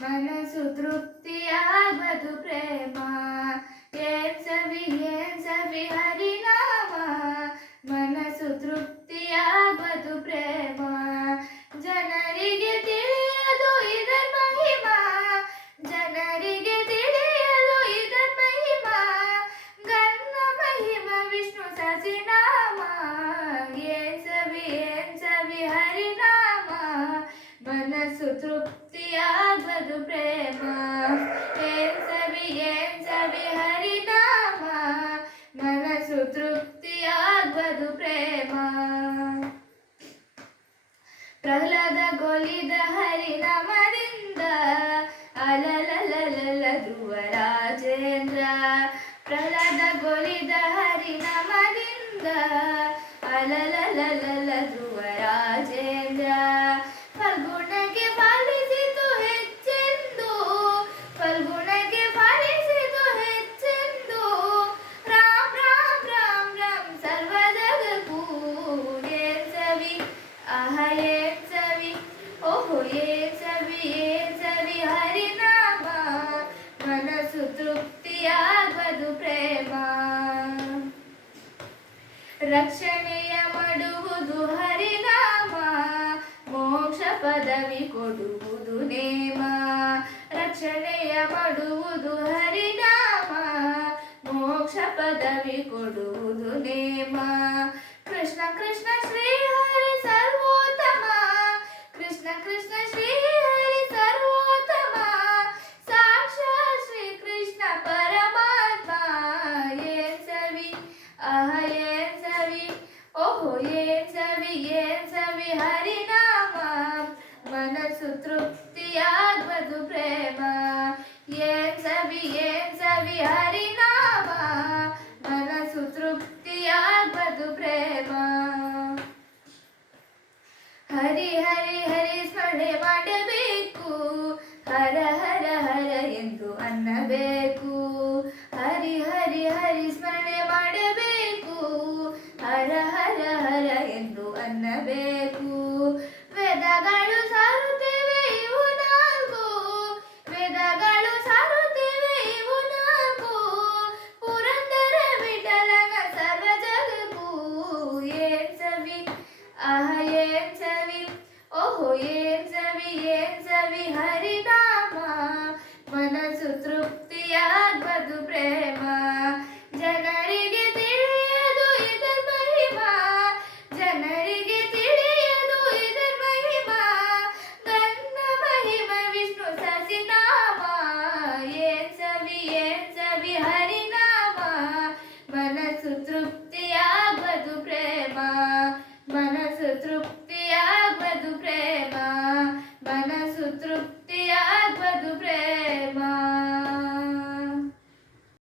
ಮನಸ್ಸು ತೃಪ್ತಿಯಾಗದು ಪ್ರೇಮ ಏನ್ ಸವಿ ಏನ್ ಸವಿ ಹರಿನಾಮ ಮನಸ್ಸು ತೃಪ್ತಿಯಾಗದು ಪ್ರೇಮ ಜನರಿಗೆ ತಿಳಿಯದು ಇದರ ಮಹಿಮ ಜನರಿಗೆ ತಿಳಿಯದು ಇದರ ಮಹಿಮ ಗನ್ನ ಮಹಿಮ ವಿಷ್ಣು ಸಸಿನಾಮ ಏನ್ ಸವಿ ಏನ್ ಸವಿ ಹರಿನಾಮ ಮನಸ್ಸು ತೃಪ್ತಿ ಪ್ರಹ್ಲಾದ ಗೊಲಿದ ಹರಿನಾಮದಿಂದ ಅಲಲಲಲಲ ಧ್ರುವ ರಾಜೇಂದ್ರ ಪ್ರಹ್ಲಾದ ಗೊಲಿದ ಹರಿನಾಮದಿಂದ ಅಲಲಲಲಲ ಧ್ರುವ ರಾಜೇಂದ್ರ ಓಹೋ ಏನ್ ಸವಿ ಏನ್ ಸವಿ ಹರಿನಾಮ ಮನಸ್ಸು ತೃಪ್ತಿಯಾಗದು ಪ್ರೇಮ ರಕ್ಷಣೆಯ ಮಾಡುವುದು ಹರಿನಾಮ ಮೋಕ್ಷ ಪದವಿ ಕೊಡುವುದು ನೇಮ ರಕ್ಷಣೆಯ ಮಾಡುವುದು ಹರಿನಾಮ ಮೋಕ್ಷ ಪದವಿ ಕೊಡುವುದು ನೇಮ ಕೃಷ್ಣ ಕೃಷ್ಣ ಶ್ರೀ ಹರಿನಾಮ ಮನಸ್ಸು ತೃಪ್ತಿಯಾಗದು ಪ್ರೇಮ ಏನ್ ಸವಿ ಏನ್ ಅನ್ನಬೇಕು. ಹರಿ ಹರಿ ಹರಿ ಸ್ಮರಣೆ ಮಾಡಬೇಕು. ಹರ ಹರ ಹರ ಎಂದು ಅನ್ನಬೇಕು. ವೇದಗಳು ಸಾರುತ್ತೇವೆ ಇವು ನಾಲ್ಕು. ವೇದಗಳು ಸಾರುತ್ತೇವೆ ಇವು ನಾಲ್ಕು. ಪುರಂದರ ವಿಠಲನ ಸರ್ವ ಜಗಕ್ಕೂ. ಏನ್ ಸವಿ? ಅಹ ಏನ್ ಸವಿ? ಓಹೋ, ಏನ್ ಸವಿ ಏನ್ ಸವಿ? ಹರಿನಾಮ